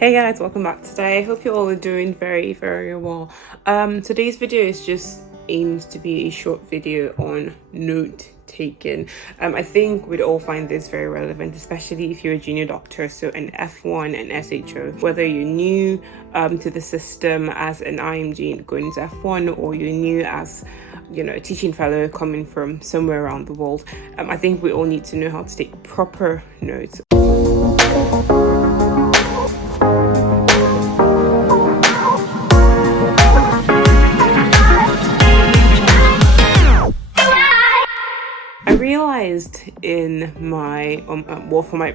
Hey guys, welcome back today. I hope you all are doing very, very well. Today's video is just aimed to be a short video on note taking. I think we'd all find this very relevant, especially if you're a junior doctor, so an F1 and SHO. Whether you're new to the system as an IMG going into F1, or you're new as a teaching fellow coming from somewhere around the world, I think we all need to know how to take proper notes. I realized in my for my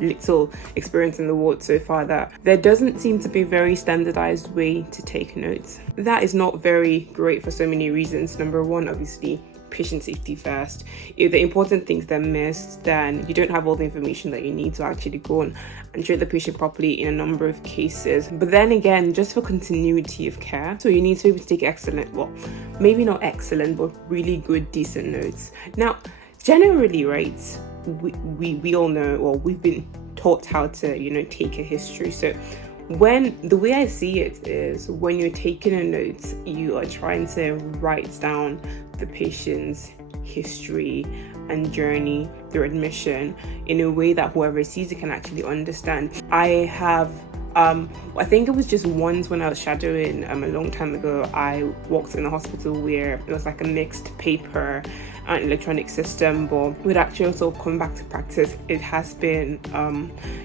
little experience in the ward so far that there doesn't seem to be a very standardized way to take notes. That is not very great for so many reasons. Number one, obviously, patient safety first. If the important things are missed, then you don't have all the information that you need to actually go on and treat the patient properly in a number of cases. But then again, just for continuity of care, so you need to be able to take excellent, well, maybe not excellent, but really good, decent notes. Now, generally, right, we all know, or we've been taught how to, take a history. So the way I see it is, when you're taking a note, you are trying to write down the patient's history and journey through admission in a way that whoever sees it can actually understand. I think it was just once when I was shadowing a long time ago, I worked in a hospital where it was like a mixed paper and electronic system, but with actually sort of coming back to practice, it has been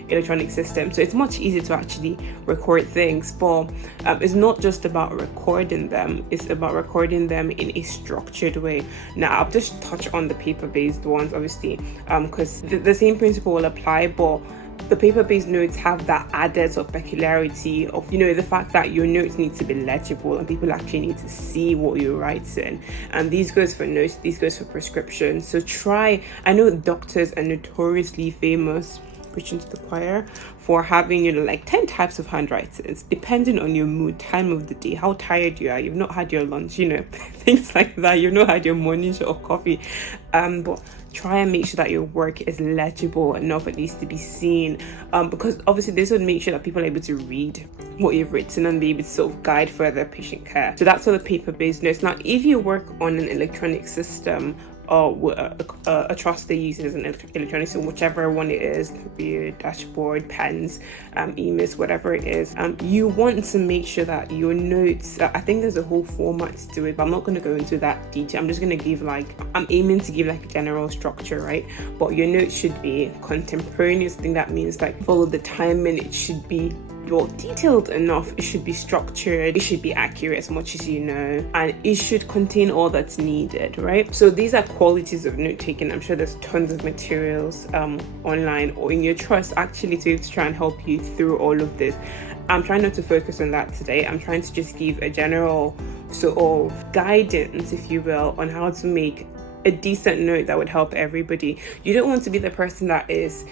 electronic system. So it's much easier to actually record things, but it's not just about recording them, it's about recording them in a structured way. Now, I'll just touch on the paper-based ones, obviously, because the same principle will apply, but the paper-based notes have that added sort of peculiarity of, the fact that your notes need to be legible and people actually need to see what you're writing. And these goes for notes, these goes for prescriptions. So I know doctors are notoriously famous, preaching to the choir, for having, like 10 types of handwritings, depending on your mood, time of the day, how tired you are, you've not had your lunch, things like that, you've not had your morning shot of coffee. But try and make sure that your work is legible enough at least to be seen, because obviously this would make sure that people are able to read what you've written and be able to sort of guide further patient care. So that's all the paper-based notes. Now, if you work on an electronic system, or a trust they use as an electronic system, whichever one it is, be it dashboard, pens, emails, whatever it is, you want to make sure that your notes, I think there's a whole format to it, but I'm not going to go into that detail. I'm just going to give I'm aiming to give a general structure, right? But your notes should be contemporaneous. I think that means follow the timing. It should be detailed enough, it should be structured, it should be accurate as much as you know, and it should contain all that's needed, right? So these are qualities of note taking. I'm sure there's tons of materials online or in your trust actually to be able to try and help you through all of this. I'm trying not to focus on that today. I'm trying to just give a general sort of guidance, if you will, on how to make a decent note that would help everybody. You don't want to be the person that is,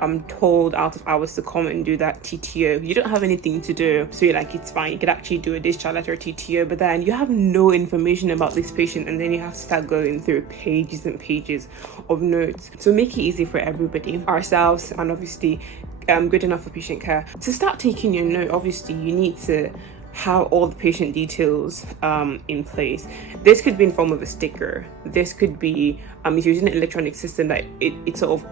I'm told out of hours to come and do that TTO. You don't have anything to do, so you're like, it's fine, you could actually do a discharge letter TTO, but then you have no information about this patient, and then you have to start going through pages and pages of notes. So make it easy for everybody, ourselves, and obviously good enough for patient care. To start taking your note, obviously you need to have all the patient details in place. This could be in form of a sticker. This could be if you're using an electronic system that it sort of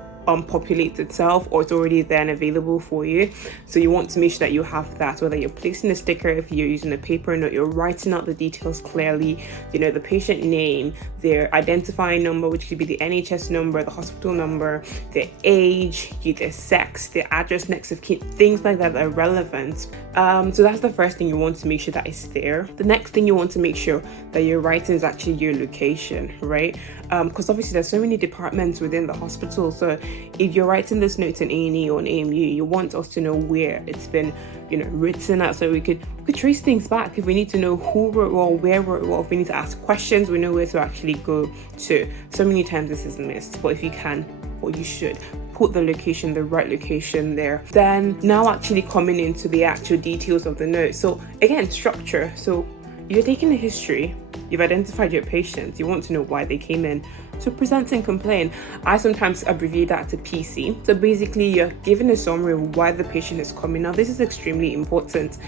populates itself, or it's already there and available for you. So you want to make sure that you have that, whether you're placing a sticker, if you're using a paper note, you're writing out the details clearly, the patient name, their identifying number, which could be the NHS number, the hospital number, their age, their sex, their address, next of kin, things like that are relevant. So that's the first thing you want to make sure that is there. The next thing you want to make sure that you're writing is actually your location, right? Because obviously there's so many departments within the hospital. So if you're writing this note in A&E or an AMU, you want us to know where it's been, written at, so we could trace things back. If we need to know who wrote what, where wrote what, if we need to ask questions, we know where to actually go to. So many times this is missed, but if you can, or you should, put the location, the right location there. Then now actually coming into the actual details of the note. So again, structure. So you're taking a history, you've identified your patients, you want to know why they came in. So present and complain, I sometimes abbreviate that to PC. So basically you're giving a summary of why the patient is coming. Now this is extremely important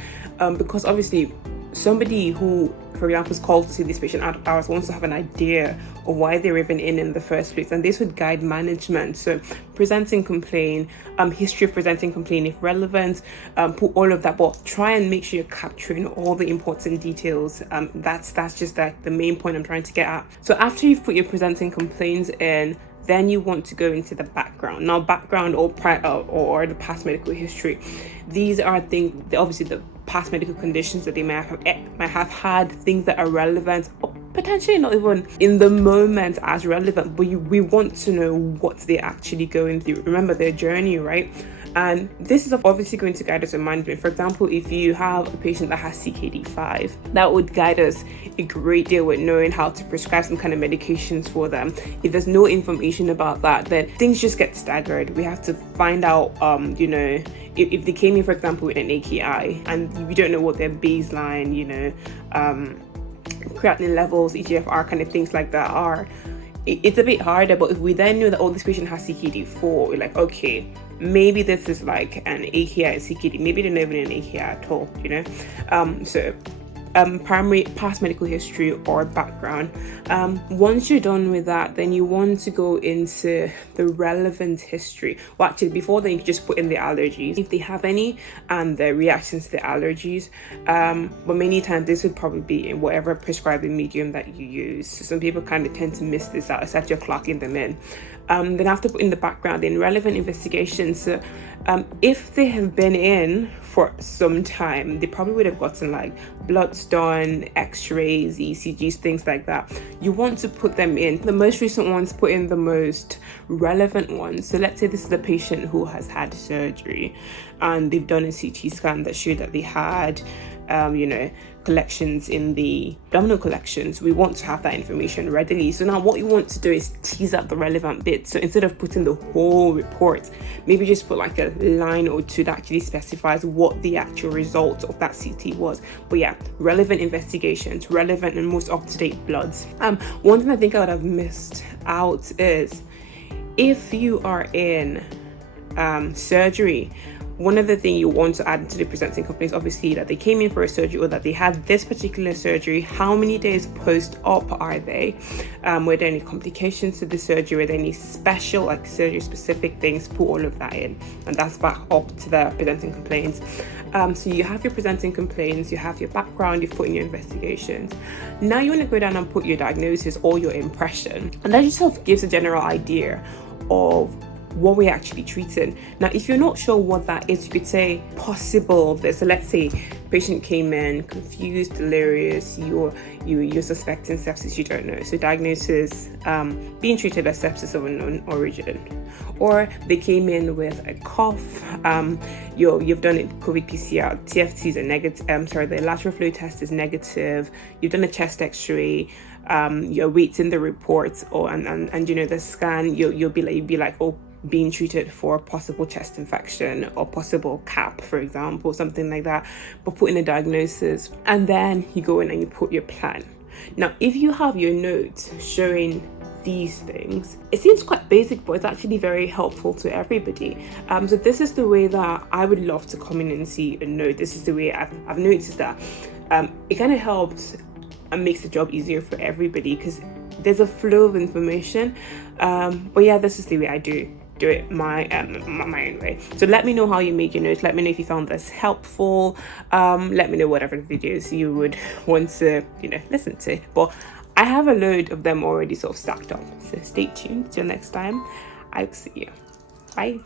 because obviously somebody who, for example, is called to see this patient out of hours wants to have an idea of why they're even in the first place, and this would guide management. So presenting complaint, history of presenting complaint if relevant, put all of that, but try and make sure you're capturing all the important details. That's just like the main point I'm trying to get at. So after you've put your presenting complaints in, then you want to go into the background. Now, background or the past medical history. These are things, obviously the past medical conditions that they might have had, things that are relevant or potentially not even in the moment as relevant, but we want to know what they're actually going through. Remember their journey, right? And this is obviously going to guide us in management. For example, if you have a patient that has CKD5, that would guide us a great deal with knowing how to prescribe some kind of medications for them. If there's no information about that, then things just get staggered. We have to find out, if they came in, for example, with an AKI and we don't know what their baseline, creatinine levels, EGFR, kind of things like that are, it's a bit harder. But if we then know that this patient has CKD4, we're like, okay, maybe this is like an AKI CKD, maybe they're not even an AKI at all, primary past medical history or background. Once you're done with that, then you want to go into the relevant history. Well, actually, before then, you can just put in the allergies, if they have any, and the reactions to the allergies. But many times this would probably be in whatever prescribing medium that you use. So some people kind of tend to miss this out, except you're clocking them in. Then after putting the background in, relevant investigations. So if they have been in for some time, they probably would have gotten like bloods done, x-rays, ECGs, things like that. You want to put them in. The most recent ones, put in the most relevant ones. So let's say this is a patient who has had surgery and they've done a CT scan that showed that they had collections in the abdominal collections. We want to have that information readily. So now what you want to do is tease out the relevant bits. So instead of putting the whole report, maybe just put like a line or two that actually specifies what the actual result of that CT was. But yeah, relevant investigations, relevant and most up-to-date bloods. One thing I think I would have missed out is if you are in surgery, one of the things you want to add to the presenting complaints, obviously, that they came in for a surgery or that they had this particular surgery. How many days post-op are they? Were there any complications to the surgery? Were there any special, like surgery-specific things? Put all of that in, and that's back up to the presenting complaints. So you have your presenting complaints, you have your background, you've put in your investigations. Now you want to go down and put your diagnosis or your impression, and that just gives a general idea of what we're actually treating. Now, if you're not sure what that is, you could say possible this. So let's say patient came in confused, delirious, you're suspecting sepsis, you don't know. So diagnosis, being treated as sepsis of unknown origin. Or they came in with a cough, you've done a COVID PCR, TFTs are negative, the lateral flow test is negative, you've done a chest x-ray, you're waiting the report and the scan, you'll be like, oh, being treated for possible chest infection or possible CAP, for example, something like that, but put in a diagnosis, and then you go in and you put your plan. Now, if you have your notes showing these things, it seems quite basic, but it's actually very helpful to everybody. So this is the way that I would love to come in and see a note. This is the way I've noticed that it kind of helps and makes the job easier for everybody because there's a flow of information. But yeah, this is the way I do it my own way. So let me know how you make your notes. Let me know if you found this helpful. Let me know whatever videos you would want to listen to. But I have a load of them already sort of stacked up. So stay tuned till next time. I'll see you. Bye.